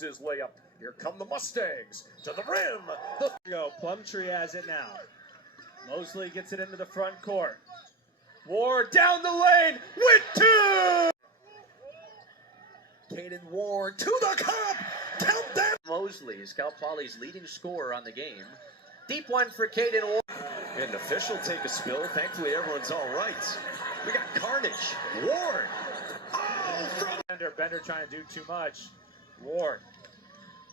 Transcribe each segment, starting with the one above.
hits his layup. Here come the Mustangs to the rim. Plumtree has it now. Mosley gets it into the front court. Ward down the lane with two! Caden Ward to the cup. Count that. Mosley is Cal Poly's leading scorer on the game. Deep one for Caden Ward. An official take a spill. Thankfully, everyone's all right. We got carnage. Ward. Oh, from Bender trying to do too much. Ward.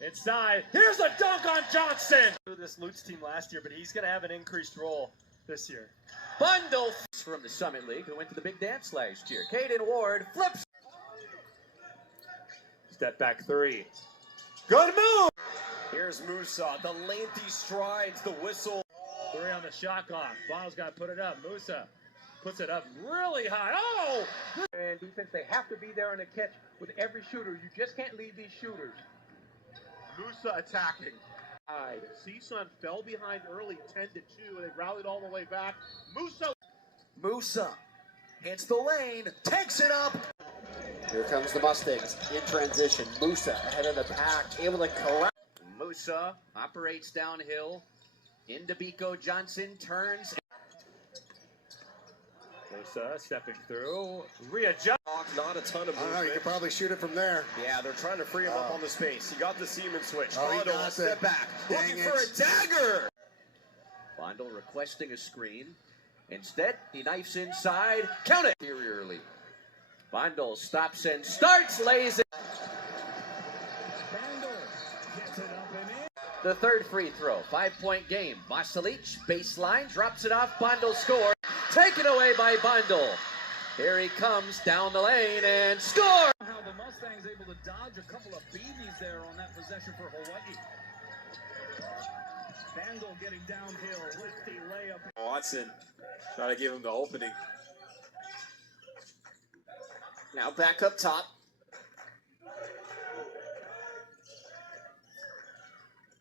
Inside. Here's a dunk on Johnson! This Lutz team last year, but he's going to have an increased role this year. Bundle from the Summit League, who went to the big dance last year. Caden Ward flips. Step back three. Good move! Here's Musa, the lengthy strides, the whistle. Three on the shot clock. Bonnell's got to put it up. Musa puts it up really high. Oh! And defense, they have to be there on the catch with every shooter. You just can't leave these shooters. Musa attacking. CSUN fell behind early 10-2. They rallied all the way back. Musa hits the lane, takes it up. Here comes the Mustangs in transition. Musa ahead of the pack, able to collect. Musa operates downhill. Into Biko Johnson, turns. Musa stepping through. Readjust. Not a ton of movement. I know, you could probably shoot it from there. Yeah, they're trying to free him up on the space. He got the Seaman switch. Oh, he Bondle, got step it. back. Dang Looking it. for a dagger. Bondle requesting a screen. Instead, he knifes inside. Count it. Interiorly. Bondle stops and starts, lays it. The third free throw, 5-point game. Vasilic, baseline, drops it off. Bondle score. Taken away by Bondle. Here he comes down the lane and score! How the Mustangs able to dodge a couple of BBs there on that possession for Hawaii. Bandel getting downhill, lifty layup. Watson try to give him the opening. Now back up top.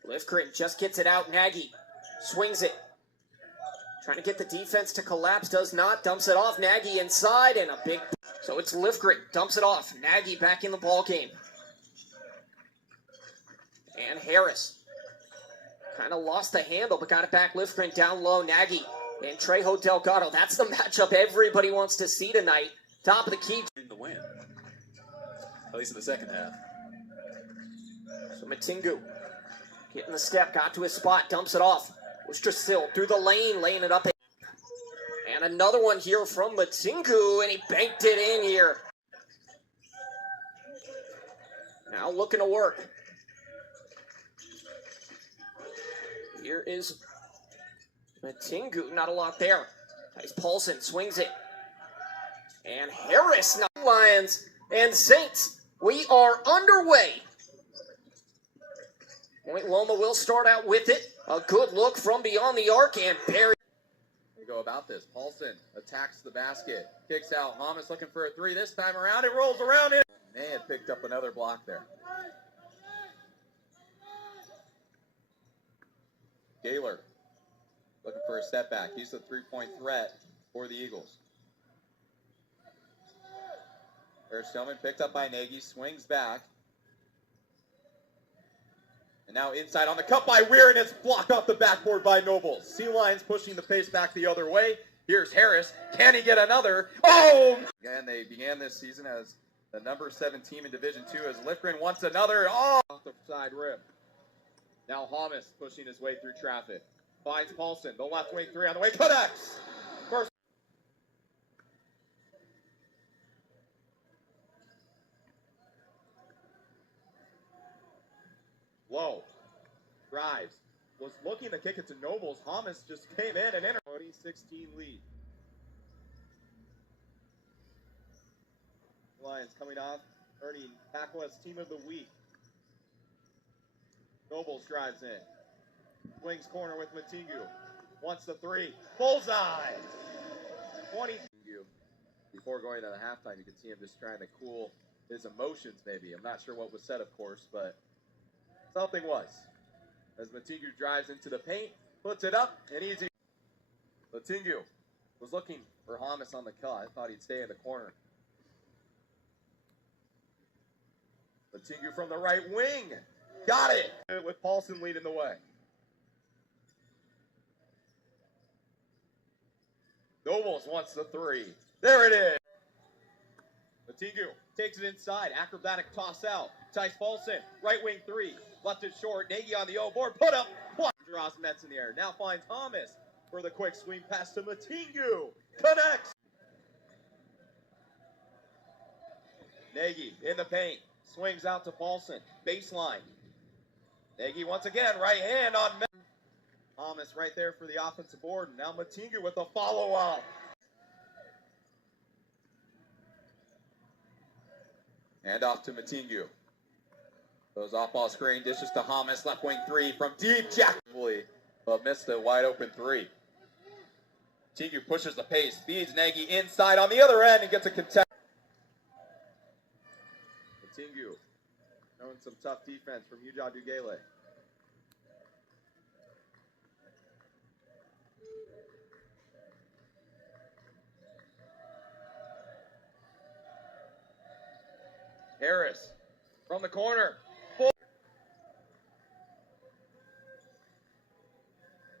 Lifgren just gets it out. Nagy swings it. Trying to get the defense to collapse, does not, dumps it off. Nagy inside, and a big... So it's Lifgren, dumps it off. Nagy back in the ball game. And Harris. Kind of lost the handle, but got it back. Lifgren down low. Nagy and Trejo Delgado. That's the matchup everybody wants to see tonight. Top of the key. To win. At least in the second half. So Matingu getting the step, got to his spot, dumps it off. Still through the lane, laying it up. And another one here from Matingu, and he banked it in here. Now looking to work. Here is Matingu, not a lot there. Nice Paulson swings it. And Harris, Lions and Saints, we are underway. Point Loma will start out with it. A good look from beyond the arc, and Barry. They go about this. Paulson attacks the basket. Kicks out. Hamas looking for a three this time around. It rolls around it. Man, picked up another block there. Gaylor looking for a step back. He's the three-point threat for the Eagles. There's Tillman picked up by Nagy. Swings back. And now inside on the cut by Weir, and it's blocked off the backboard by Nobles. Sea Lions pushing the pace back the other way. Here's Harris. Can he get another? Oh! Again, they began this season as the number 7 team in Division II as Lifgren wants another. Oh! Off the side rim. Now Hamas pushing his way through traffic. Finds Paulson. The left wing three on the way. Connects! First. Low. Drives. Was looking to kick it to Nobles. Hamas just came in and entered. 2016 lead. Lions coming off, earning Pac West Team of the Week. Nobles drives in. Wings corner with Matingu. Wants the three. Bullseye! 20. Before going to the halftime, you can see him just trying to cool his emotions maybe. I'm not sure what was said, of course, but something was. As Matingu drives into the paint, puts it up, and easy. Matingu was looking for Hamas on the cut. I thought he'd stay in the corner. Matingu from the right wing. Got it! With Paulson leading the way. Nobles wants the three. There it is. Matingu takes it inside. Acrobatic toss out. Tice Paulson. Right wing three. Left it short. Nagy on the O board. Put up. Draws Mets in the air. Now finds Thomas for the quick swing pass to Matingu. Connects. Nagy in the paint. Swings out to Paulson. Baseline. Nagy once again. Right hand on Mets. Thomas right there for the offensive board. And now Matingu with a follow-up. And off to Matingu. Those off-ball screen dishes to Hamas. Left wing three from deep. Jack. But missed a wide open three. Matingu pushes the pace. Feeds Nagy inside on the other end and gets a contest. Matingu showing some tough defense from Ujah Dugele. Harris from the corner.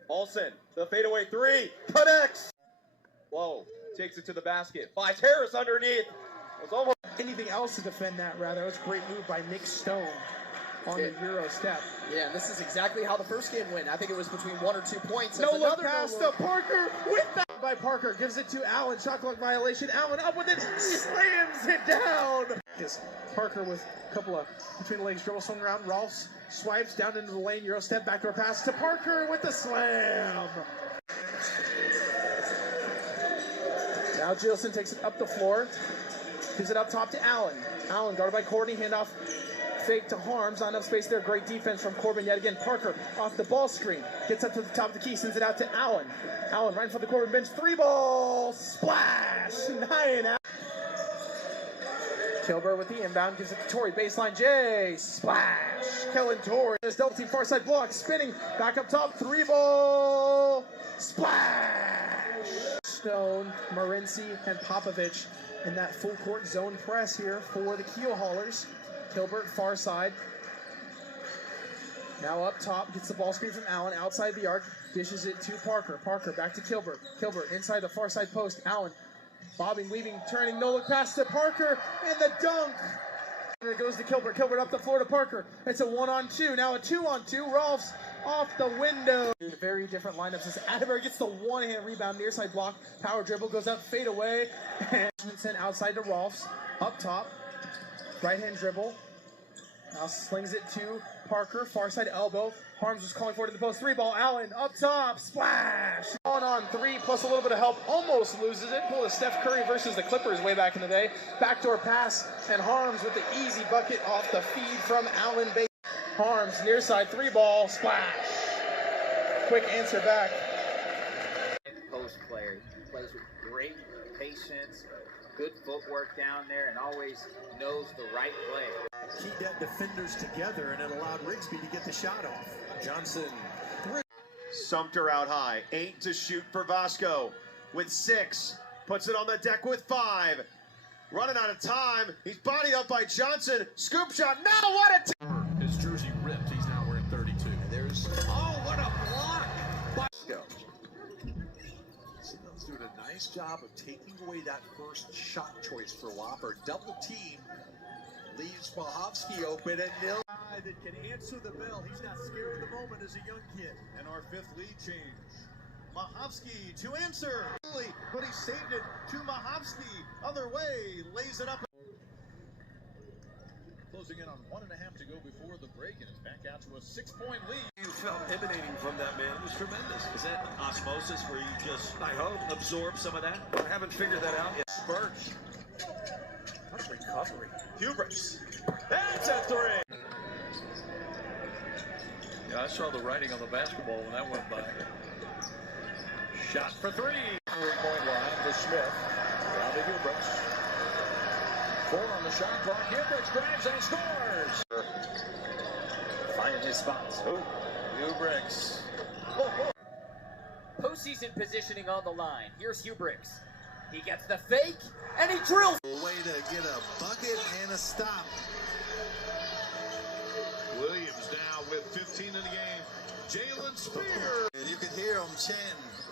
Paulson, the fadeaway three, connects. Whoa, takes it to the basket. Finds Harris underneath. Was almost Anything else to defend that, rather. It was a great move by Nick Stone on the Euro step. Yeah, and this is exactly how the first game went. I think it was between 1 or 2 points. No look pass to Parker with that by Parker. Gives it to Allen. Shot clock violation. Allen up with it. Slams it down. Parker with a couple of between the legs dribble swing around. Rolfs swipes down into the lane. Euro step. Backdoor pass to Parker with the slam. Now Gilson takes it up the floor. Gives it up top to Allen. Allen guarded by Courtney. Handoff. Fake to Harms, not enough space there. Great defense from Corbin yet again. Parker off the ball screen. Gets up to the top of the key, sends it out to Allen. Allen right in front of the Corbin bench. 3-ball. Splash. 9 out. Kilbert with the inbound. Gives it to Torrey. Baseline J. Splash. Kellen Torrey. His double team far side block. Spinning. Back up top. 3-ball. Splash. Stone, Morency, and Popovich in that full court zone press here for the Keel Haulers. Kilbert, far side. Now up top, gets the ball screen from Allen, outside the arc, dishes it to Parker. Parker back to Kilbert. Kilbert inside the far side post. Allen bobbing, weaving, turning, no look pass to Parker, and the dunk. And it goes to Kilbert. Kilbert up the floor to Parker. It's a 1-on-2, now a 2-on-2. Rolfs off the window. Very different lineups as Atterbury gets the one-hand rebound, near side block. Power dribble goes up, fade away. And sent outside to Rolfs. Up top. Right-hand dribble. Now slings it to Parker. Far side elbow. Harms was calling for it in the post. 3-ball. Allen up top. Splash. On 3 plus a little bit of help. Almost loses it. Pull a Steph Curry versus the Clippers way back in the day. Backdoor pass. And Harms with the easy bucket off the feed from Allen. Harms near side. 3-ball. Splash. Quick answer back. Post player. He plays with great patience. Good footwork down there and always knows the right play. Keep that defenders together, and it allowed Rigsby to get the shot off. Johnson. Sumter out high. 8 to shoot for Vasco. With 6. Puts it on the deck with 5. Running out of time. He's bodied up by Johnson. Scoop shot. Now what a... His jersey ripped. He's now wearing 32. There's... Oh, what a block. Vasco. Doing a nice job of taking away that first shot choice for Whopper. Double team leaves Mahovsky open and Nil. That can answer the bell. He's not scared of the moment as a young kid. And our 5th lead change. Mahovsky to answer. But he saved it to Mahovsky. Other way. Lays it up. Closing in on 1.5 to go before the break, and it's back out to a 6-point lead. You felt emanating from that man was tremendous. Is that osmosis where you just, I hope, absorb some of that? I haven't figured that out yet. Spurge. What a recovery. Hubris. That's a 3. Yeah, I saw the writing on the basketball when that went by. Shot for 3. 3-point line for Smith. Down to Hubricks. 4 on the shot clock. Hubricks grabs and scores. Finding his spots. Hubricks. Postseason positioning on the line. Here's Hubricks. He gets the fake, and he drills. A way to get a bucket and a stop. 15 in the game. Jalen Spear. And you could hear him chanting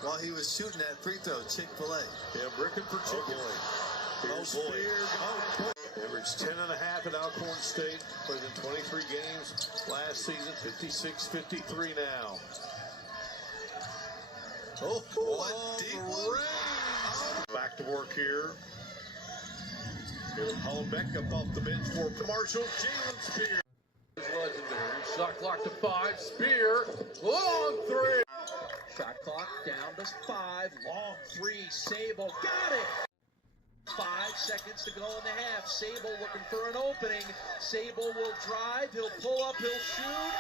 while he was shooting that free throw, Chick-fil-A. Yeah, Brick in particular. Here's Spear. Averaged 10.5 at Alcorn State. Played in 23 games last season. 56-53 now. Oh, what deep one. Back to work here. Caleb Hollenbeck up off the bench for Marshall. Jalen Spear. Legendary. Shot clock to 5. Spear. Long three. Shot clock down to 5. Long 3. Sable got it. 5 seconds to go in the half. Sable looking for an opening. Sable will drive. He'll pull up. He'll shoot.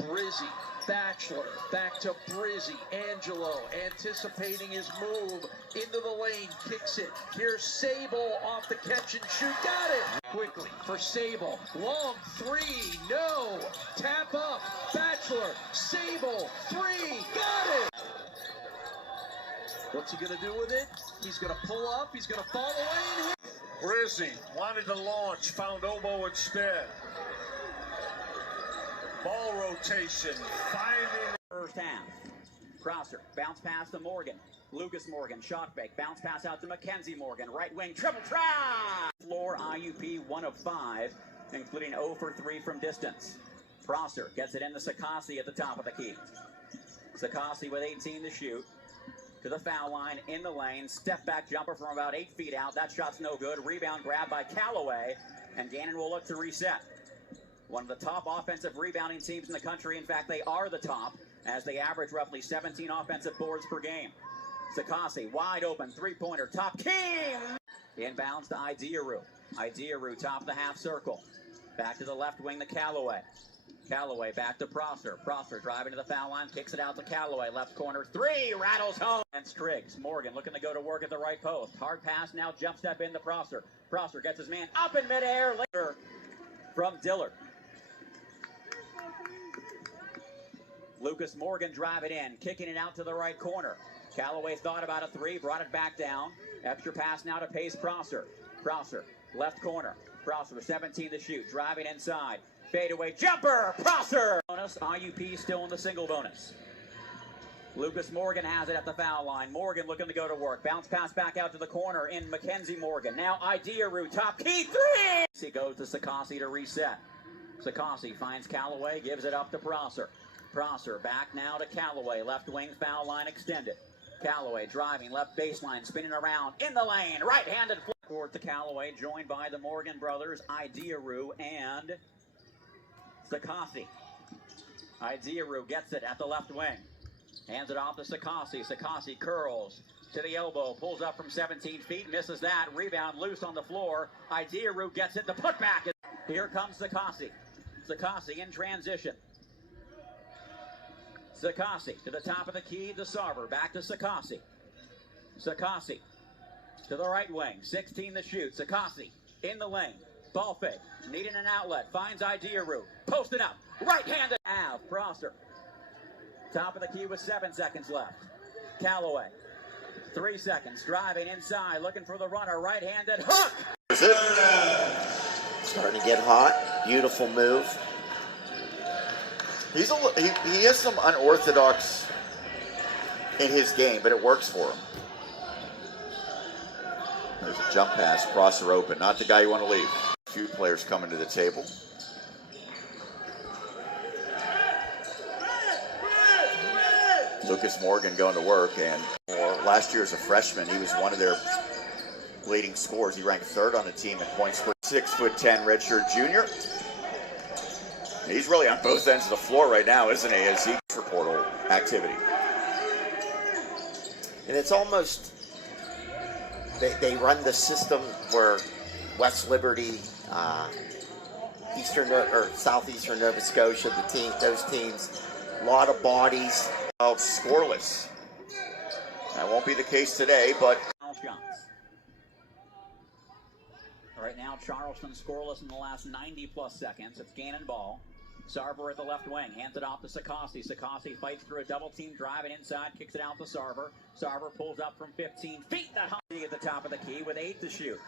And Brizzi. Batchelor. Back to Brizzi. Angelo anticipating his move. Into the lane. Kicks it. Here's Sable off the catch and shoot. Got it. Quickly for Sable. Long 3. No. Tap up. Batchelor. Sable. 3. Got it. What's he going to do with it? He's going to pull up. He's going to fall away and hit. Brizzi wanted to launch. Found Obo instead. Ball rotation. Finding. First half. Prosser. Bounce pass to Morgan. Lucas Morgan. Shot fake. Bounce pass out to Mackenzie Morgan. Right wing. Triple try. Floor IUP 1 of 5, including 0 for 3 from distance. Prosser gets it into Sakasi at the top of the key. Sakasi with 18 to shoot. To the foul line, in the lane, step back jumper from about 8 feet out. That shot's no good. Rebound grab by Callaway, and Gannon will look to reset. One of the top offensive rebounding teams in the country. In fact, they are the top, as they average roughly 17 offensive boards per game. Sakasi, wide open, three-pointer, top key! Inbounds to Idiaru. Idiaru, top of the half circle. Back to the left wing to Callaway. Callaway back to Prosser. Prosser driving to the foul line, kicks it out to Callaway. Left corner, 3, rattles home. And Striggs. Morgan looking to go to work at the right post. Hard pass now, jump step into Prosser. Prosser gets his man up in midair. Later from Dillard. Lucas Morgan driving in, kicking it out to the right corner. Callaway thought about a 3, brought it back down. Extra pass now to Pace Prosser. Prosser, left corner. Prosser with 17 to shoot, driving inside. Fadeaway jumper, Prosser! Bonus, IUP still in the single bonus. Lucas Morgan has it at the foul line. Morgan looking to go to work. Bounce pass back out to the corner in Mackenzie Morgan. Now Idiaru, top key, 3! He goes to Sakasi to reset. Sakasi finds Callaway, gives it up to Prosser. Prosser back now to Callaway. Left wing foul line extended. Callaway driving left baseline, spinning around in the lane. Right-handed forward to Callaway, joined by the Morgan brothers, Idiaru and Sakasi. Idiaru gets it at the left wing. Hands it off to Sakasi. Sakasi curls to the elbow, pulls up from 17 feet, misses that. Rebound loose on the floor. Idiaru gets it. The putback. Here comes Sakasi. Sakasi in transition. Sakasi to the top of the key to Sarver. Back to Sakasi. Sakasi to the right wing. 16 to shoot. Sakasi in the lane. Ball fake. Needing an outlet. Finds Idiaru. Posted up. Right-handed. Prosser. Top of the key with 7 seconds left. Callaway. 3 seconds. Driving inside. Looking for the runner. Right-handed. Hook! Starting to get hot. Beautiful move. He has some unorthodox in his game, but it works for him. There's a jump pass, Prosser open. Not the guy you want to leave. A few players coming to the table. Lucas Morgan going to work, and last year as a freshman, he was one of their leading scorers. He ranked 3rd on the team in points per 6'10" redshirt junior. He's really on both ends of the floor right now, isn't he, as he for portal activity. And it's almost, they run the system where West Liberty, Eastern or Southeastern Nova Scotia, those teams, a lot of bodies. Scoreless. That won't be the case today, but right now, Charleston scoreless in the last 90-plus seconds. It's Gannon ball. Sarver at the left wing. Hands it off to Sakasi. Sakasi fights through a double-team drive and inside. Kicks it out to Sarver. Sarver pulls up from 15 feet. That at the top of the key with 8 to shoot.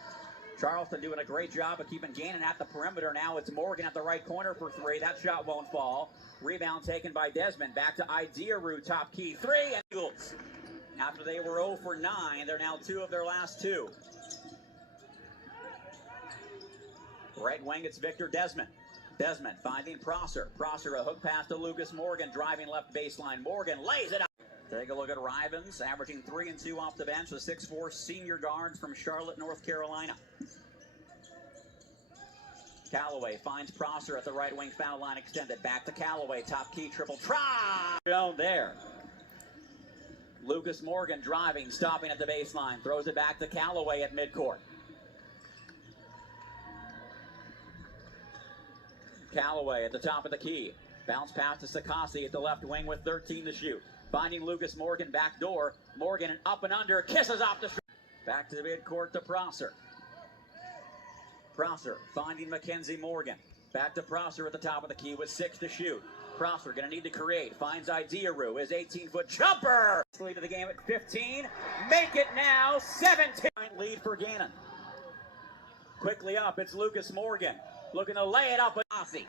Charleston doing a great job of keeping Gannon at the perimeter. Now it's Morgan at the right corner for three. That shot won't fall. Rebound taken by Desmond. Back to Idiaru, top key. Three, and Eagles. After they were 0 for 9, they're now 2 of their last 2. Right wing, it's Victor Desmond. Desmond finding Prosser. Prosser, a hook pass to Lucas Morgan, driving left baseline. Morgan lays it out. Take a look at Rivens, averaging 3 and 2 off the bench, the 6'4" senior guard from Charlotte, North Carolina. Callaway finds Prosser at the right wing, foul line extended. Back to Callaway, top key, triple try. Down there. Lucas Morgan driving, stopping at the baseline, throws it back to Callaway at midcourt. Callaway at the top of the key. Bounce pass to Sakasi at the left wing with 13 to shoot. Finding Lucas Morgan back door. Morgan and up and under. Kisses off the shot. Back to the midcourt to Prosser. Prosser finding Mackenzie Morgan. Back to Prosser at the top of the key with 6 to shoot. Prosser going to need to create. Finds Idiaru. His 18-foot jumper. Lead to the game at 15. Make it now. 17. Lead for Gannon. Quickly up. It's Lucas Morgan. Looking to lay it up with Ossie.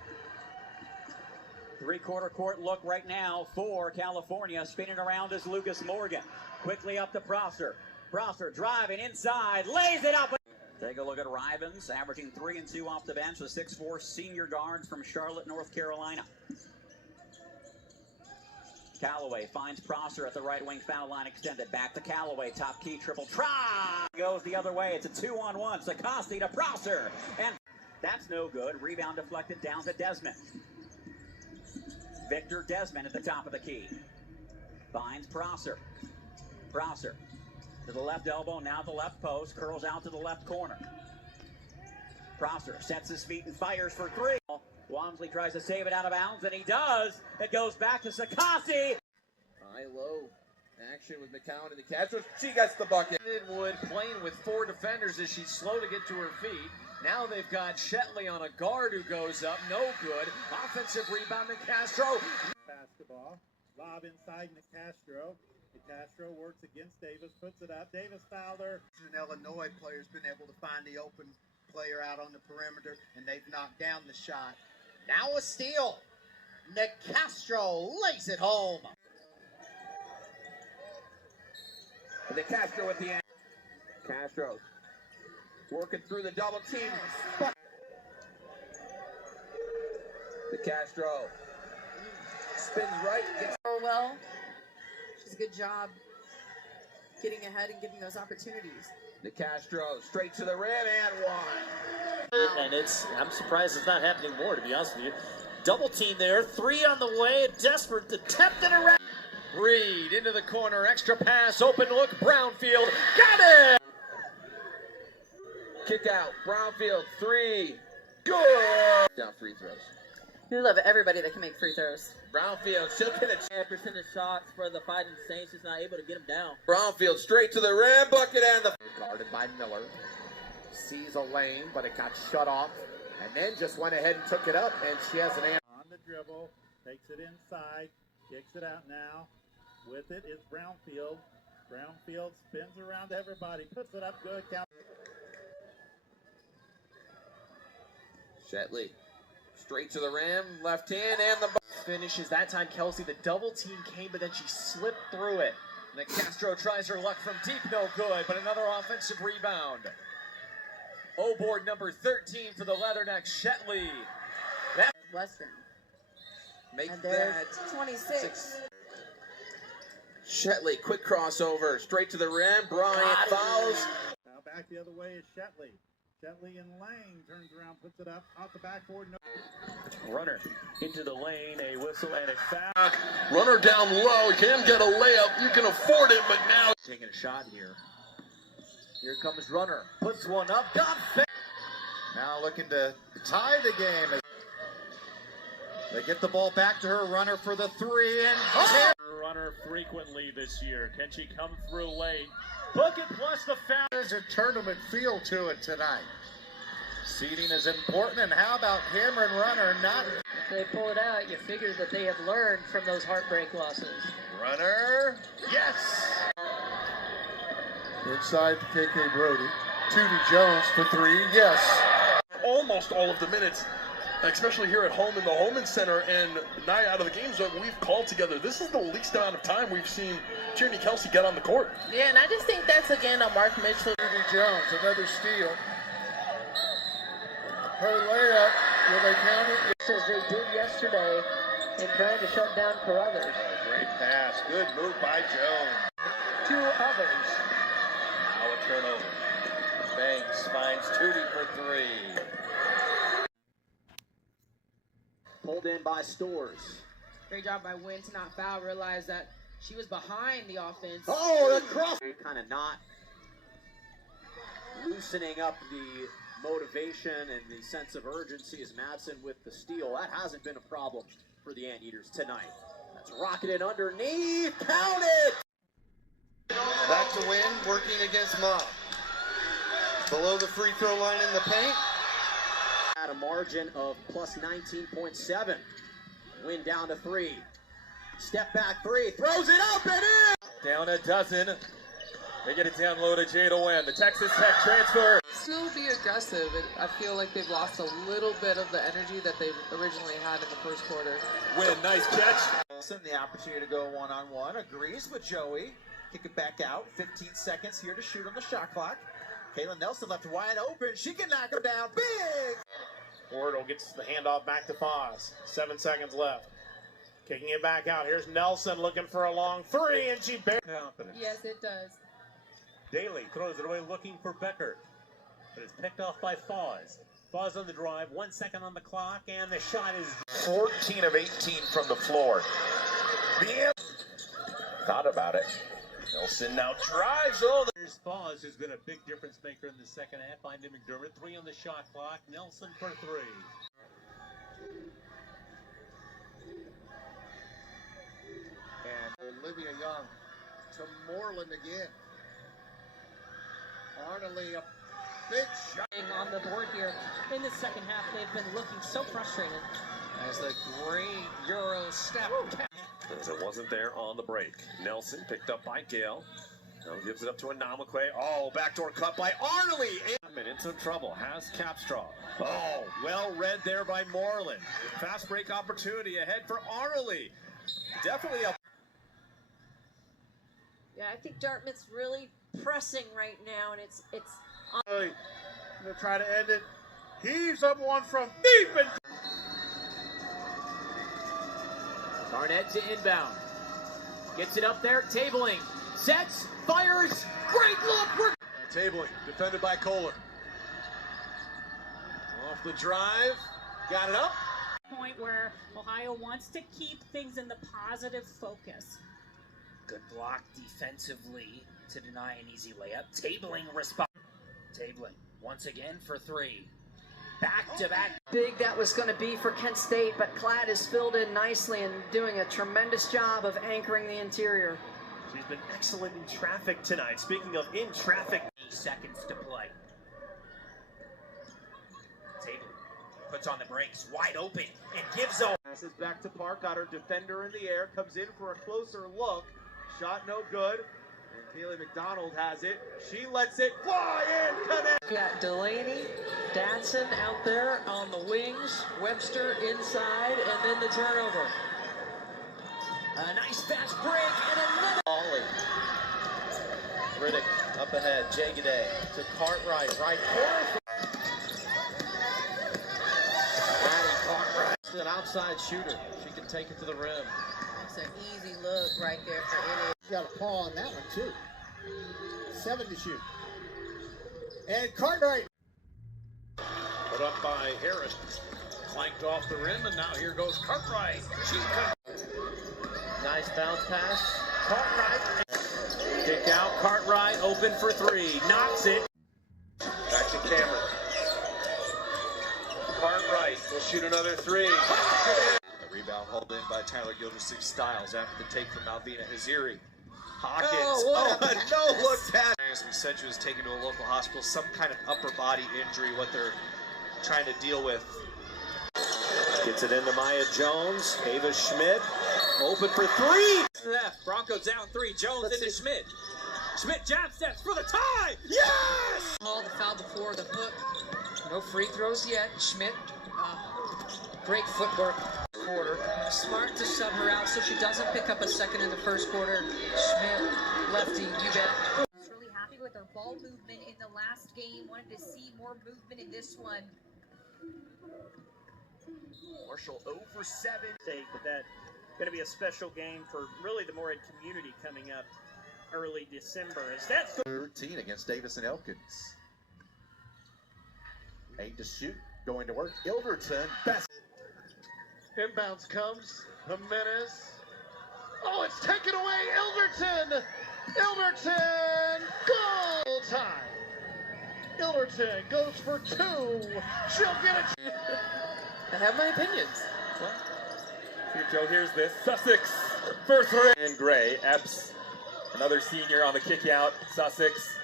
Three-quarter court look right now for California. Spinning around is Lucas Morgan. Quickly up to Prosser. Prosser driving inside. Lays it up. Take a look at Rivens, averaging 3 and 2 off the bench. The 6'4" senior guard from Charlotte, North Carolina. Callaway finds Prosser at the right wing, foul line extended. Back to Callaway, top key, triple try. Goes the other way. It's a 2-on-1. Sakasi to Prosser. And that's no good. Rebound deflected down to Desmond. Victor Desmond at the top of the key. Finds Prosser. Prosser to the left elbow, now the left post. Curls out to the left corner. Prosser sets his feet and fires for 3. Walmsley tries to save it out of bounds, and he does. It goes back to Sakasi. High-low action with McCowan and the Castros. She gets the bucket. Wood playing with 4 defenders as she's slow to get to her feet. Now they've got Shetley on a guard who goes up. No good. Offensive rebound to Castro. Basketball. Lob inside to Castro. Castro works against Davis, puts it up. Davis fouled her. An Illinois player's been able to find the open player out on the perimeter, and they've knocked down the shot. Now a steal. Castro lays it home. And the Castro at the end. Castro working through the double team. The Castro spins right. Gets well. She's a good job getting ahead and getting those opportunities. The Castro straight to the rim and one. And I'm surprised it's not happening more, to be honest with you. Double team there, 3 on the way, desperate to tempt it around. Reed into the corner, extra pass, open look, Brownfield, got it! Kick out, Brownfield, 3, good! Down free throws. We love everybody that can make free throws. Brownfield still getting a percentage shots for the Fighting Saints, just not able to get them down. Brownfield straight to the rim, bucket and the guarded by Miller. Sees a lane, but it got shut off, and then just went ahead and took it up, and she has an answer. On the dribble, takes it inside, kicks it out now. With it is Brownfield. Brownfield spins around everybody, puts it up good. Shetley straight to the rim, left hand, and the finishes. That time Kelsey, the double team came, but then she slipped through it. And Castro tries her luck from deep, no good, but another offensive rebound. O-board number 13 for the Leathernecks, Shetley. That Western. Make and that 26. Shetley, quick crossover, straight to the rim. Bryant fouls. Now back the other way is Shetley. Shetley and Lang turns around, puts it up off the backboard. No. Runner into the lane, a whistle and a foul. Runner down low, can get a layup. You can afford it, but now taking a shot here. Here comes Runner, puts one up, got fit. Now looking to tie the game. They get the ball back to her. Runner for the 3 and Runner frequently this year. Can she come through late? Book it plus the foul. There's a tournament feel to it tonight. Seeding is important, and how about Hammer and Runner not? If they pull it out, you figure that they have learned from those heartbreak losses. Runner, yes! Inside KK Brody. Tootie Jones for three, yes. Almost all of the minutes, especially here at home in the Holman Center, and 9 out of the games that we've called together, this is the least amount of time we've seen Tierney Kelsey get on the court. Yeah, and I just think that's, again, a Mark Mitchell. Tootie Jones, another steal. Her layup, will they count it? As they did yesterday in trying to shut down Carruthers. Oh, great pass. Good move by Jones. 2 others. Now a turnover. Banks finds Tootie for three. Pulled in by Stores. Great job by Wynn to not foul. Realized that she was behind the offense. Oh, the cross! Kind of not loosening up the motivation and the sense of urgency as Madsen with the steal. That hasn't been a problem for the Anteaters tonight. That's rocketed underneath. Count it! Back to Wynn, working against Mob. Below the free throw line in the paint. At a margin of plus 19.7. Win down to 3. Step back 3. Throws it up and in! Down a dozen. They get it down low to Jada Wynn. The Texas Tech transfer. Still be aggressive. I feel like they've lost a little bit of the energy that they originally had in the first quarter. Wynn, nice catch. Nelson, the opportunity to go one-on-one. Agrees with Joey. Kick it back out. 15 seconds here to shoot on the shot clock. Kaylin Nelson left wide open. She can knock him down. Big! Wardle gets the handoff back to Foz. 7 seconds left. Kicking it back out. Here's Nelson looking for a long three, and she barely. Yes, it does. Daly throws it away looking for Becker, but it's picked off by Foz. Foz on the drive, 1 second on the clock, and the shot is 14 of 18 from the floor. Thought about it. Nelson now drives. Oh, there's Foz, who's been a big difference maker in the second half. Finding McDermott, 3 on the shot clock. Nelson for 3. And Olivia Young to Moreland again. Arnoley, a big shot. On the board here in the second half, they've been looking so frustrated. As the great Euro step. As it wasn't there on the break. Nelson picked up by Gale. Now gives it up to Anamakwe. Oh, backdoor cut by Arnoley. In some trouble. Has Capstraw. Oh, well read there by Moreland. Fast break opportunity ahead for Arnoley. Definitely a... Yeah, I think Dartmouth's really pressing right now, and it's They'll try to end it. Heaves up one from deep and... Garnett to inbound. Gets it up there, tabling. Sets, fires, great look. Tabling, defended by Kohler. Off the drive, got it up. Point where Ohio wants to keep things in the positive focus. Good block defensively to deny an easy layup. Tabling response. Tabling once again for 3. Back-to-back. Big that was going to be for Kent State, but Cladd is filled in nicely and doing a tremendous job of anchoring the interior. She's been excellent in traffic tonight. Speaking of in traffic. 8 seconds to play. Tabling puts on the brakes, wide open, and gives over. Passes back to Park, got her defender in the air, comes in for a closer look. Shot no good. And Kaylee McDonald has it. She lets it fly in. Connect. Got Delaney, Datsun out there on the wings, Webster inside, and then the turnover. A nice fast break and another. Ollie. Riddick up ahead. Jagaday to Cartwright. Right corner. Maddie Cartwright. An outside shooter. She can take it to the rim. It's an easy look right there for Elliott. Got a paw on that one, too. 7 to shoot. And Cartwright. Put up by Harris. Clanked off the rim, and now here goes Cartwright. She comes. Nice bounce pass. Cartwright. Kick out. Cartwright open for 3. Knocks it. Back to Cameron. Cartwright will shoot another 3. The rebound hauled in by Tyler Gildersleeve Styles after the take from Malvina Haziri. Hawkins. No-look pass. As we said, she was taken to a local hospital. Some kind of upper body injury, what they're trying to deal with. Gets it into Maya Jones. Ava Schmidt. Open for 3. Left. Broncos down 3. Jones into Schmidt. Schmidt jab steps for the tie. Yes! Called the foul before the hook. No free throws yet. Schmidt, great footwork. Quarter. Smart to sub her out so she doesn't pick up a second in the first quarter. Schmidt, lefty, you bet. Really happy with her ball movement in the last game. Wanted to see more movement in this one. Marshall over 7. But that going to be a special game for really the Morehead community coming up early December. As that's 13 against Davis and Elkins. 8 to shoot, going to work. Ilderton, best. Inbounds comes Jimenez. Oh, it's taken away. Ilderton. Goal time. Ilderton goes for 2. She'll get it. I have my opinions. Here, Joe, here's this. Sussex, first three. And Gray, Epps, another senior on the kick out. Sussex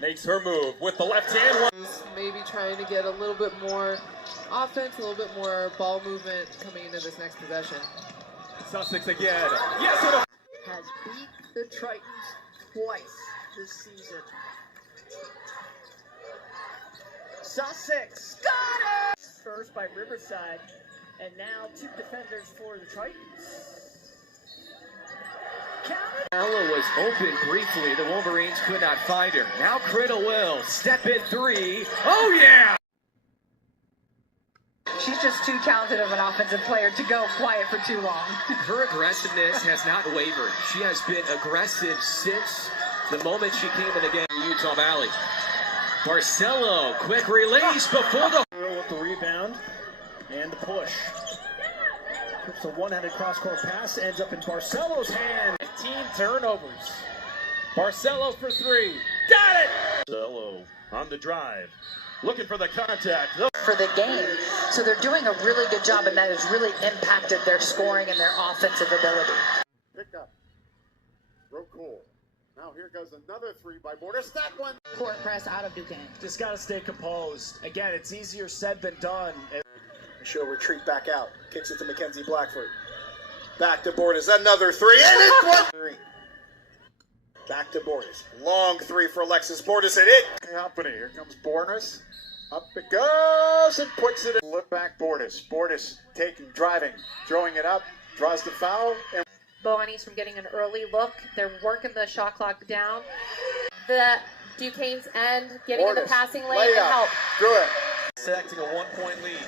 makes her move with the left hand. Maybe trying to get a little bit more offense, a little bit more ball movement coming into this next possession. Sussex again. Yes, has beat the Tritons twice this season. Sussex got it! First by Riverside, and now 2 defenders for the Tritons. Ella was open briefly. The Wolverines could not find her. Now Criddle will step in 3. Oh, yeah! She's just too talented of an offensive player to go quiet for too long. Her aggressiveness has not wavered. She has been aggressive since the moment she came in the game in Utah Valley. Barcelo, quick release before the... With the rebound and the push. Puts a one-handed cross-court pass, ends up in Barcelo's hand. 15 turnovers. Barcelo for 3. Got it! Barcelo on the drive. Looking for the contact. For the game. So they're doing a really good job, and that has really impacted their scoring and their offensive ability. Pick up. Real cool. Now here goes another 3 by Borders. That one. Court press out of Duquesne. Just got to stay composed. Again, it's easier said than done. She'll retreat back out. Kicks it to Mackenzie Blackfoot. Back to Borders. Another 3. And it's 1. Back to Borders. Long 3 for Alexis Borders. And it. Company. Here comes Borders. Up it goes and puts it in. Look back Borders. Borders driving, throwing it up. Draws the foul. And Boanis from getting an early look. They're working the shot clock down. The Duquesne's end, getting in the passing lane and help. Good. Selecting a 1-point lead.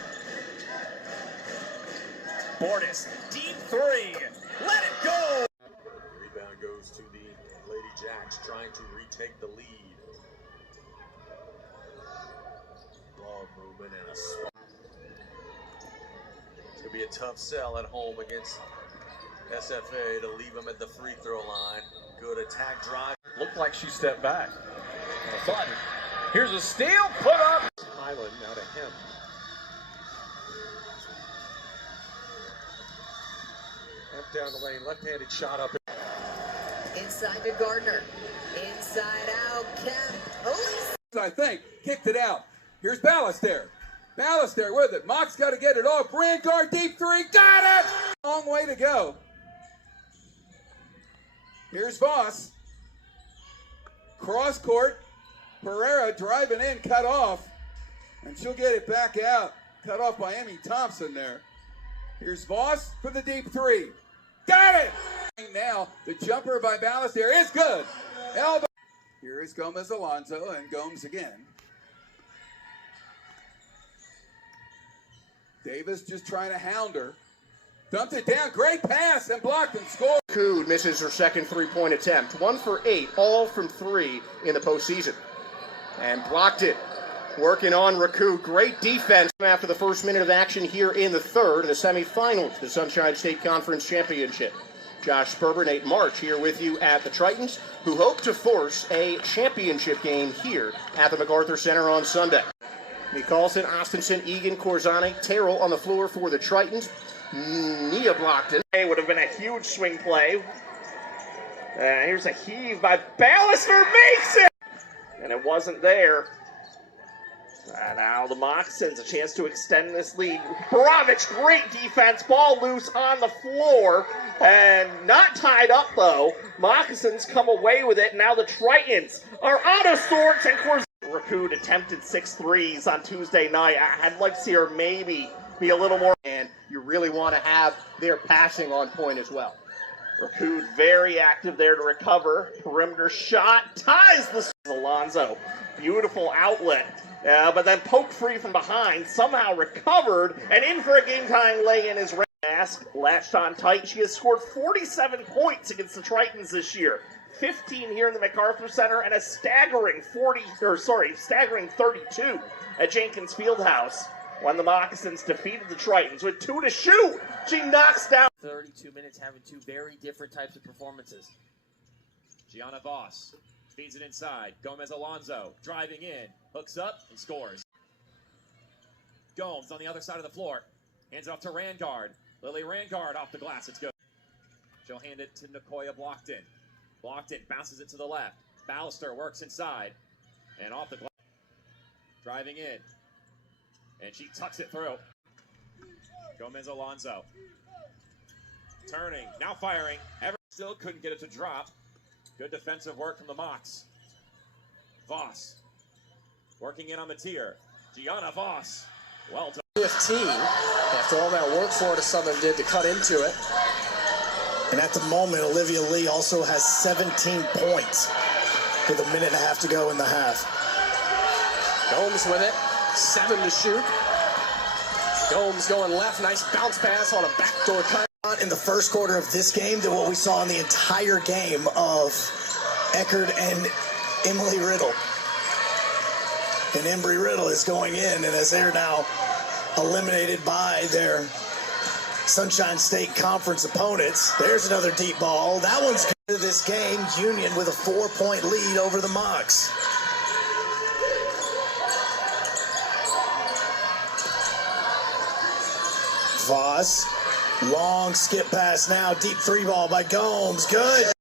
Borders, deep 3. Let it go! Rebound goes to the Lady Jacks, trying to retake the lead. Ball movement and a spot. It's going to be a tough sell at home against SFA to leave them at the free throw line. Good attack drive. Looked like she stepped back. But here's a steal, put up. Highland now to him. Up down the lane, left-handed shot up. Inside to Gardner. Inside out, Kemp. I think. Kicked it out. Here's Ballester. Ballester with it. Mock's got to get it off. Brandguard, deep 3. Got it! Long way to go. Here's Voss. Cross court. Pereira driving in, cut off. And she'll get it back out. Cut off by Emmy Thompson there. Here's Voss for the deep 3. Got it! Now, the jumper by Ballester is good. Elbow. Here is Gomez Alonso, and Gomes again. Davis just trying to hound her. Dumped it down, great pass, and blocked and scored. Cood misses her second 3-point attempt. 1 for 8, all from 3 in the postseason. And blocked it. Working on Raku. Great defense after the first minute of action here in the third of the semifinals, the Sunshine State Conference Championship. Josh Sperber, Nate March here with you at the Tritons, who hope to force a championship game here at the MacArthur Center on Sunday. Carlson, Austinson, Egan, Corzani, Terrell on the floor for the Tritons. Nia blocked it. It would have been a huge swing play. Here's a heave by Ballister, makes it! And it wasn't there. And now the Moccasins, a chance to extend this lead. Borovic, great defense, ball loose on the floor, and not tied up though. Moccasins come away with it, and now the Tritons are out of sorts, and Rakud attempted 6 threes on Tuesday night. I'd like to see her maybe be a little more. And you really want to have their passing on point as well. Rakud very active there to recover. Perimeter shot ties the Alonzo. Beautiful outlet. But then poked free from behind, somehow recovered, and in for a game-time lay-in is Mask, latched on tight. She has scored 47 points against the Tritons this year, 15 here in the MacArthur Center, and a staggering 32 at Jenkins Fieldhouse when the Moccasins defeated the Tritons with 2 to shoot. She knocks down. 32 minutes having two very different types of performances. Gianna Voss feeds it inside. Gomez Alonzo driving in, hooks up, and scores. Gomes on the other side of the floor. Hands it off to Rangard. Lily Rangard off the glass. It's good. She'll hand it to Nicoya Blockton. Blockton bounces it to the left. Ballister works inside. And off the glass. Driving in. And she tucks it through. Gomez Alonzo. Turning. Now firing. Still couldn't get it to drop. Good defensive work from the Mocs. Voss working in on the tier. Gianna Voss. Well done. 15 after all that work Florida Southern did to cut into it. And at the moment, Olivia Lee also has 17 points with a minute and a half to go in the half. Gomes with it. 7 to shoot. Gomes going left. Nice bounce pass on a backdoor cut. In the first quarter of this game than what we saw in the entire game of Eckerd and Emily Riddle. And Embry Riddle is going in, and as they're now eliminated by their Sunshine State Conference opponents, there's another deep ball. That one's good to this game. Union with a 4-point lead over the Mocs. Voss. Long skip pass now, deep 3 ball by Gomes. Good.